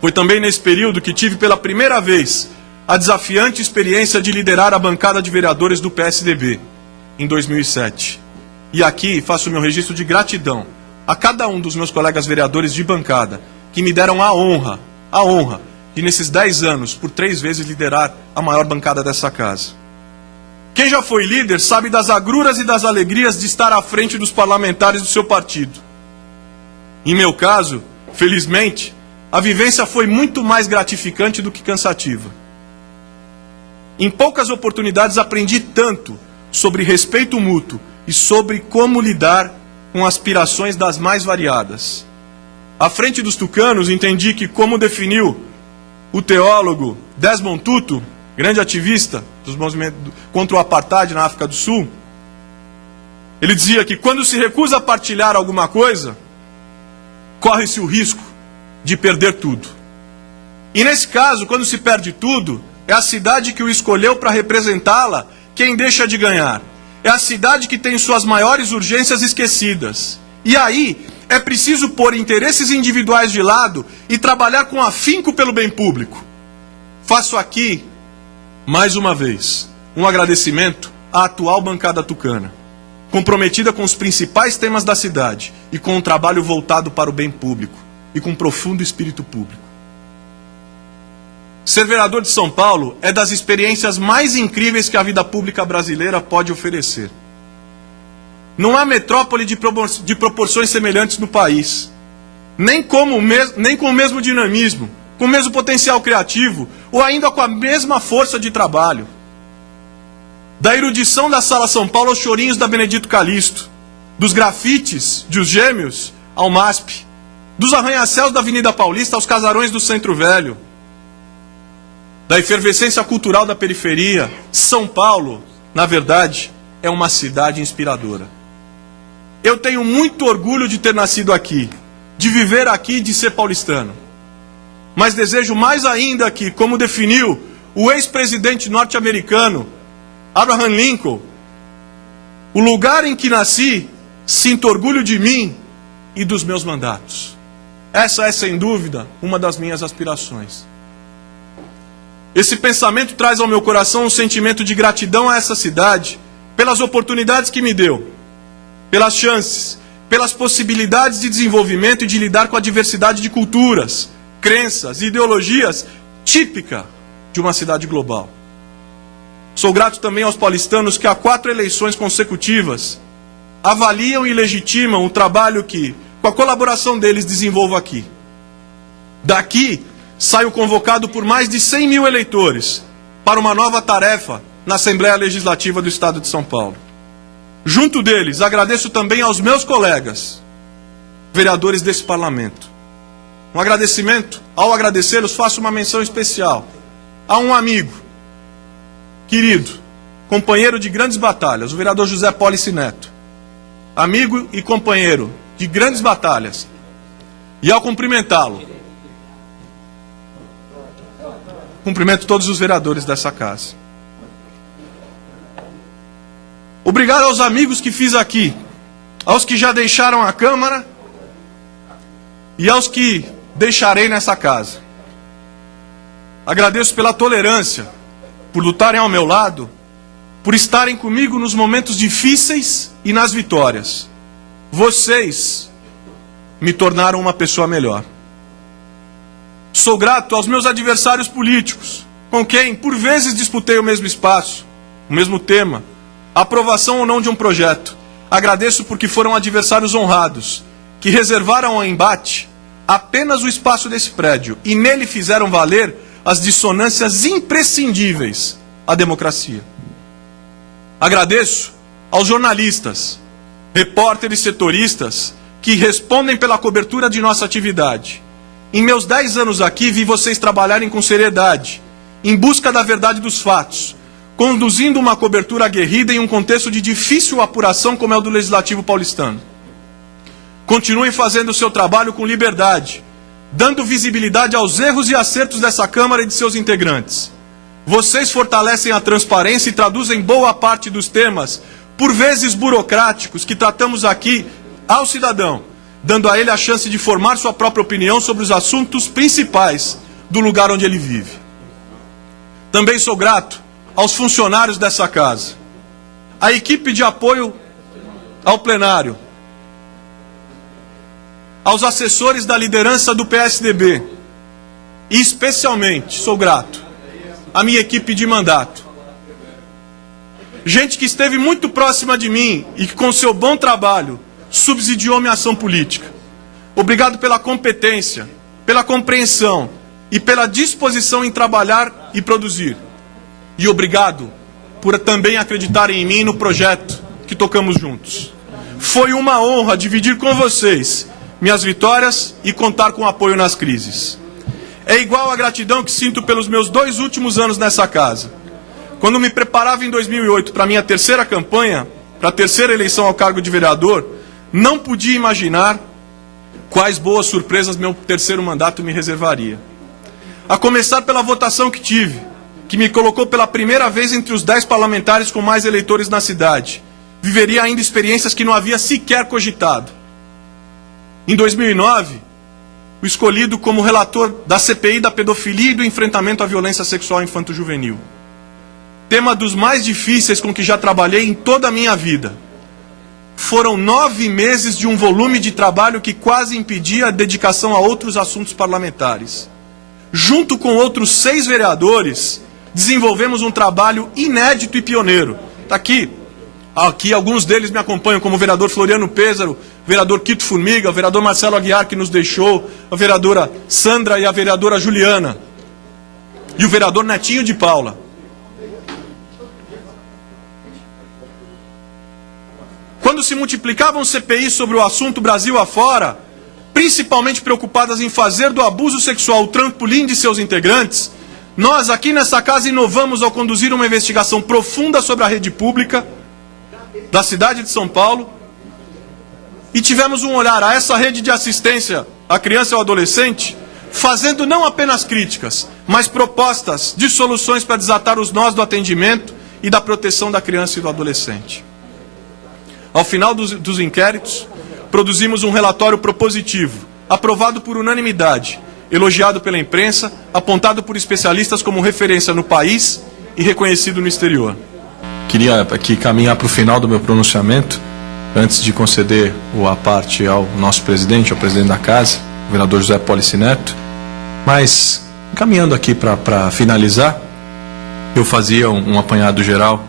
Foi também nesse período que tive pela primeira vez a desafiante experiência de liderar a bancada de vereadores do PSDB, em 2007. E aqui faço meu registro de gratidão a cada um dos meus colegas vereadores de bancada, que me deram a honra de, nesses 10 anos, por 3 vezes liderar a maior bancada dessa casa. Quem já foi líder sabe das agruras e das alegrias de estar à frente dos parlamentares do seu partido. Em meu caso, felizmente, a vivência foi muito mais gratificante do que cansativa. Em poucas oportunidades aprendi tanto sobre respeito mútuo e sobre como lidar com aspirações das mais variadas. À frente dos tucanos, entendi que, como definiu o teólogo Desmond Tutu, grande ativista dos movimentos contra o apartheid na África do Sul, ele dizia que quando se recusa a partilhar alguma coisa, corre-se o risco de perder tudo. E nesse caso, quando se perde tudo, é a cidade que o escolheu para representá-la quem deixa de ganhar. É a cidade que tem suas maiores urgências esquecidas. E aí é preciso pôr interesses individuais de lado e trabalhar com afinco pelo bem público. Faço aqui, mais uma vez, um agradecimento à atual bancada tucana, comprometida com os principais temas da cidade e com um trabalho voltado para o bem público e com profundo espírito público. Ser vereador de São Paulo é das experiências mais incríveis que a vida pública brasileira pode oferecer. Não há metrópole de proporções semelhantes no país, nem com o mesmo dinamismo, com o mesmo potencial criativo, ou ainda com a mesma força de trabalho. Da erudição da Sala São Paulo aos chorinhos da Benedito Calixto, dos grafites dos Gêmeos ao MASP, dos arranha-céus da Avenida Paulista aos casarões do Centro Velho, da efervescência cultural da periferia, São Paulo, na verdade, é uma cidade inspiradora. Eu tenho muito orgulho de ter nascido aqui, de viver aqui e de ser paulistano. Mas desejo mais ainda que, como definiu o ex-presidente norte-americano, Abraham Lincoln, o lugar em que nasci, sinto orgulho de mim e dos meus mandatos. Essa é, sem dúvida, uma das minhas aspirações. Esse pensamento traz ao meu coração um sentimento de gratidão a essa cidade, pelas oportunidades que me deu, pelas chances, pelas possibilidades de desenvolvimento e de lidar com a diversidade de culturas, crenças e ideologias típica de uma cidade global. Sou grato também aos paulistanos que há 4 eleições consecutivas avaliam e legitimam o trabalho que, com a colaboração deles, desenvolvo aqui. Daqui, saio convocado por mais de 100 mil eleitores para uma nova tarefa na Assembleia Legislativa do Estado de São Paulo. Junto deles, agradeço também aos meus colegas, vereadores desse parlamento. Um agradecimento, ao agradecê-los, faço uma menção especial a um amigo, querido, companheiro de grandes batalhas, o vereador José Pólice Neto. Amigo e companheiro de grandes batalhas. E ao cumprimentá-lo, cumprimento todos os vereadores dessa casa. Obrigado aos amigos que fiz aqui, aos que já deixaram a Câmara e aos que deixarei nessa casa. Agradeço pela tolerância, por lutarem ao meu lado, por estarem comigo nos momentos difíceis e nas vitórias. Vocês me tornaram uma pessoa melhor. Sou grato aos meus adversários políticos, com quem, por vezes, disputei o mesmo espaço, o mesmo tema, a aprovação ou não de um projeto. Agradeço porque foram adversários honrados, que reservaram ao embate apenas o espaço desse prédio e nele fizeram valer as dissonâncias imprescindíveis à democracia. Agradeço aos jornalistas, repórteres setoristas, que respondem pela cobertura de nossa atividade. Em meus 10 anos aqui, vi vocês trabalharem com seriedade, em busca da verdade dos fatos, conduzindo uma cobertura aguerrida em um contexto de difícil apuração como é o do Legislativo paulistano. Continuem fazendo o seu trabalho com liberdade, dando visibilidade aos erros e acertos dessa Câmara e de seus integrantes. Vocês fortalecem a transparência e traduzem boa parte dos temas, por vezes burocráticos, que tratamos aqui ao cidadão, dando a ele a chance de formar sua própria opinião sobre os assuntos principais do lugar onde ele vive. Também sou grato aos funcionários dessa casa, à equipe de apoio ao plenário, aos assessores da liderança do PSDB, e especialmente sou grato à minha equipe de mandato. Gente que esteve muito próxima de mim e que, com seu bom trabalho, subsidiou minha ação política. Obrigado pela competência, pela compreensão e pela disposição em trabalhar e produzir. E obrigado por também acreditarem em mim e no projeto que tocamos juntos. Foi uma honra dividir com vocês minhas vitórias e contar com apoio nas crises. É igual a gratidão que sinto pelos meus 2 últimos anos nessa casa. Quando me preparava em 2008 para a minha terceira campanha, para a terceira eleição ao cargo de vereador, não podia imaginar quais boas surpresas meu terceiro mandato me reservaria. A começar pela votação que tive, que me colocou pela primeira vez entre os 10 parlamentares com mais eleitores na cidade. Viveria ainda experiências que não havia sequer cogitado. Em 2009, o escolhido como relator da CPI da pedofilia e do enfrentamento à violência sexual infanto-juvenil. Tema dos mais difíceis com que já trabalhei em toda a minha vida. Foram 9 meses de um volume de trabalho que quase impedia a dedicação a outros assuntos parlamentares. Junto com outros 6 vereadores, desenvolvemos um trabalho inédito e pioneiro. Está aqui alguns deles me acompanham, como o vereador Floriano Pêsaro, o vereador Quito Formiga, o vereador Marcelo Aguiar, que nos deixou, a vereadora Sandra e a vereadora Juliana, e o vereador Netinho de Paula. Quando se multiplicavam CPIs sobre o assunto Brasil afora, principalmente preocupadas em fazer do abuso sexual o trampolim de seus integrantes, nós aqui nessa casa inovamos ao conduzir uma investigação profunda sobre a rede pública da cidade de São Paulo e tivemos um olhar a essa rede de assistência à criança e ao adolescente, fazendo não apenas críticas, mas propostas de soluções para desatar os nós do atendimento e da proteção da criança e do adolescente. Ao final dos inquéritos, produzimos um relatório propositivo, aprovado por unanimidade, elogiado pela imprensa, apontado por especialistas como referência no país e reconhecido no exterior. Queria aqui caminhar para o final do meu pronunciamento, antes de conceder a parte ao nosso presidente, ao presidente da casa, o vereador José Polici Neto. Mas, caminhando aqui para finalizar, eu fazia um apanhado geral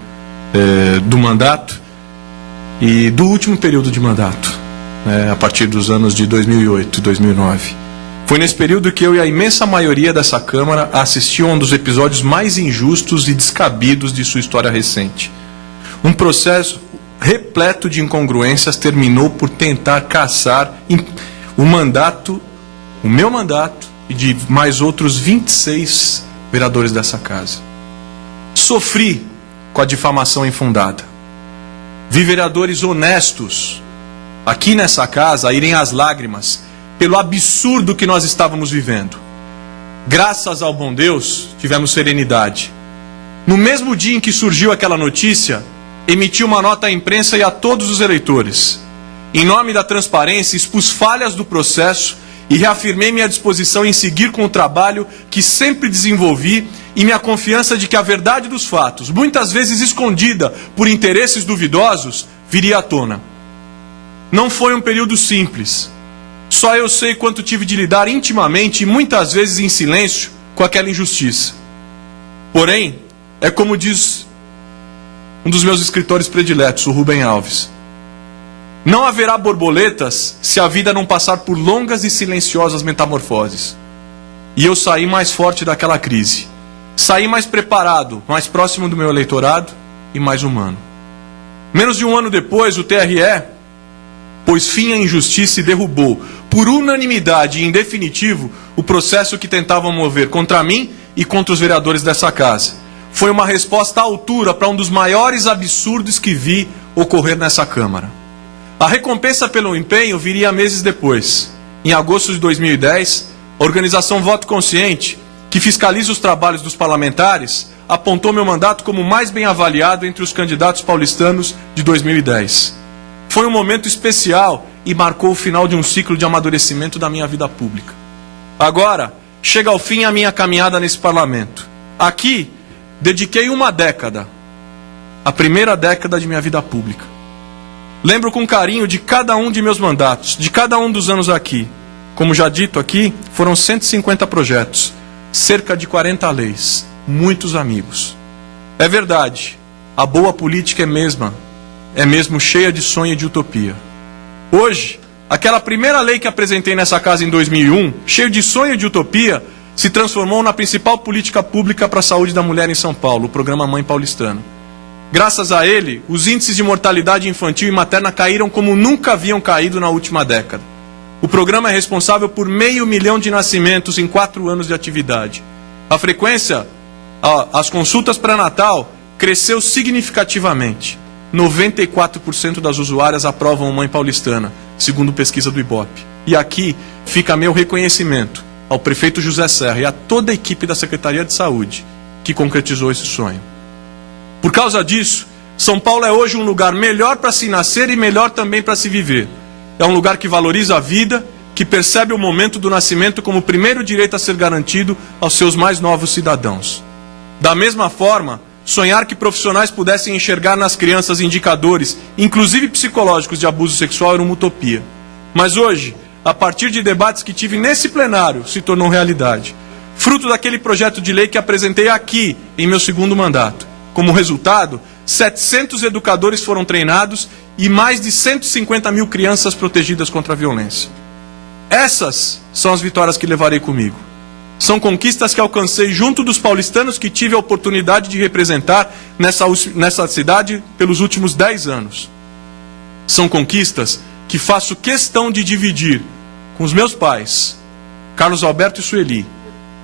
do mandato e do último período de mandato, a partir dos anos de 2008 e 2009. Foi nesse período que eu e a imensa maioria dessa Câmara assistiu a um dos episódios mais injustos e descabidos de sua história recente. Um processo repleto de incongruências terminou por tentar caçar o meu mandato e de mais outros 26 vereadores dessa casa. Sofri com a difamação infundada. Vi vereadores honestos aqui nessa casa a irem às lágrimas pelo absurdo que nós estávamos vivendo. Graças ao bom Deus, tivemos serenidade. No mesmo dia em que surgiu aquela notícia, emiti uma nota à imprensa e a todos os eleitores. Em nome da transparência, expus falhas do processo e reafirmei minha disposição em seguir com o trabalho que sempre desenvolvi e minha confiança de que a verdade dos fatos, muitas vezes escondida por interesses duvidosos, viria à tona. Não foi um período simples. Só eu sei quanto tive de lidar intimamente e muitas vezes em silêncio com aquela injustiça. Porém, é como diz um dos meus escritores prediletos, o Rubem Alves: não haverá borboletas se a vida não passar por longas e silenciosas metamorfoses. E eu saí mais forte daquela crise. Saí mais preparado, mais próximo do meu eleitorado e mais humano. Menos de um ano depois, o TRE pôs fim à injustiça e derrubou, por unanimidade e em definitivo, o processo que tentavam mover contra mim e contra os vereadores dessa casa. Foi uma resposta à altura para um dos maiores absurdos que vi ocorrer nessa Câmara. A recompensa pelo empenho viria meses depois. Em agosto de 2010, a organização Voto Consciente, que fiscaliza os trabalhos dos parlamentares, apontou meu mandato como o mais bem avaliado entre os candidatos paulistanos de 2010. Foi um momento especial e marcou o final de um ciclo de amadurecimento da minha vida pública. Agora, chega ao fim a minha caminhada nesse parlamento. Aqui, dediquei uma década, a primeira década de minha vida pública. Lembro com carinho de cada um de meus mandatos, de cada um dos anos aqui. Como já dito aqui, foram 150 projetos, cerca de 40 leis, muitos amigos. É verdade, a boa política é mesmo cheia de sonho e de utopia. Hoje, aquela primeira lei que apresentei nessa casa em 2001, cheio de sonho e de utopia, se transformou na principal política pública para a saúde da mulher em São Paulo, o Programa Mãe Paulistana. Graças a ele, os índices de mortalidade infantil e materna caíram como nunca haviam caído na última década. O programa é responsável por 500 mil de nascimentos em 4 anos de atividade. A frequência, as consultas pré-natal, cresceu significativamente. 94% das usuárias aprovam Mãe Paulistana, segundo pesquisa do Ibope. E aqui fica meu reconhecimento ao prefeito José Serra e a toda a equipe da Secretaria de Saúde que concretizou esse sonho. Por causa disso, São Paulo é hoje um lugar melhor para se nascer e melhor também para se viver. É um lugar que valoriza a vida, que percebe o momento do nascimento como o primeiro direito a ser garantido aos seus mais novos cidadãos. Da mesma forma, sonhar que profissionais pudessem enxergar nas crianças indicadores, inclusive psicológicos, de abuso sexual era uma utopia. Mas hoje, a partir de debates que tive nesse plenário, se tornou realidade. Fruto daquele projeto de lei que apresentei aqui, em meu segundo mandato. Como resultado, 700 educadores foram treinados e mais de 150 mil crianças protegidas contra a violência. Essas são as vitórias que levarei comigo. São conquistas que alcancei junto dos paulistanos que tive a oportunidade de representar nessa cidade pelos últimos 10 anos. São conquistas que faço questão de dividir com os meus pais, Carlos Alberto e Sueli,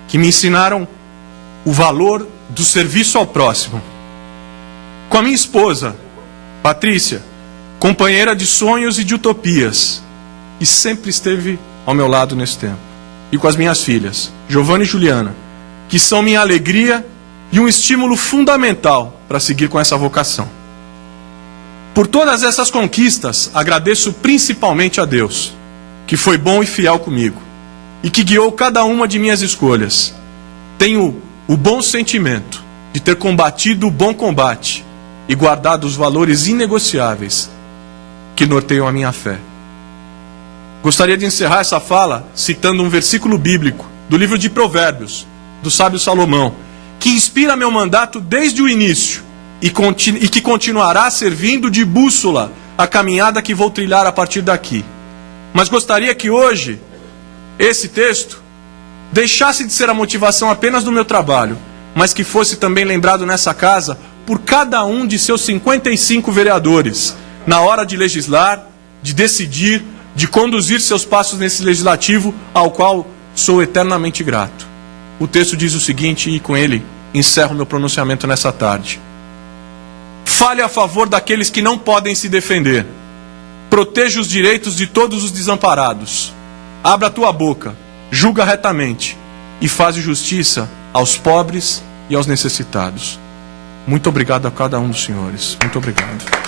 que me ensinaram o valor do serviço ao próximo. Com a minha esposa, Patrícia, companheira de sonhos e de utopias, e sempre esteve ao meu lado nesse tempo. E com as minhas filhas, Giovana e Juliana, que são minha alegria e um estímulo fundamental para seguir com essa vocação. Por todas essas conquistas, agradeço principalmente a Deus, que foi bom e fiel comigo, e que guiou cada uma de minhas escolhas. Tenho o bom sentimento de ter combatido o bom combate e guardado os valores inegociáveis que norteiam a minha fé. Gostaria de encerrar essa fala citando um versículo bíblico do livro de Provérbios, do sábio Salomão, que inspira meu mandato desde o início e que continuará servindo de bússola a caminhada que vou trilhar a partir daqui. Mas gostaria que hoje esse texto deixasse de ser a motivação apenas do meu trabalho, mas que fosse também lembrado nessa casa por cada um de seus 55 vereadores, na hora de legislar, de decidir, de conduzir seus passos nesse legislativo, ao qual sou eternamente grato. O texto diz o seguinte, e com ele encerro meu pronunciamento nessa tarde. Fale a favor daqueles que não podem se defender. Proteja os direitos de todos os desamparados. Abra a tua boca, julga retamente e faz justiça aos pobres e aos necessitados. Muito obrigado a cada um dos senhores. Muito obrigado.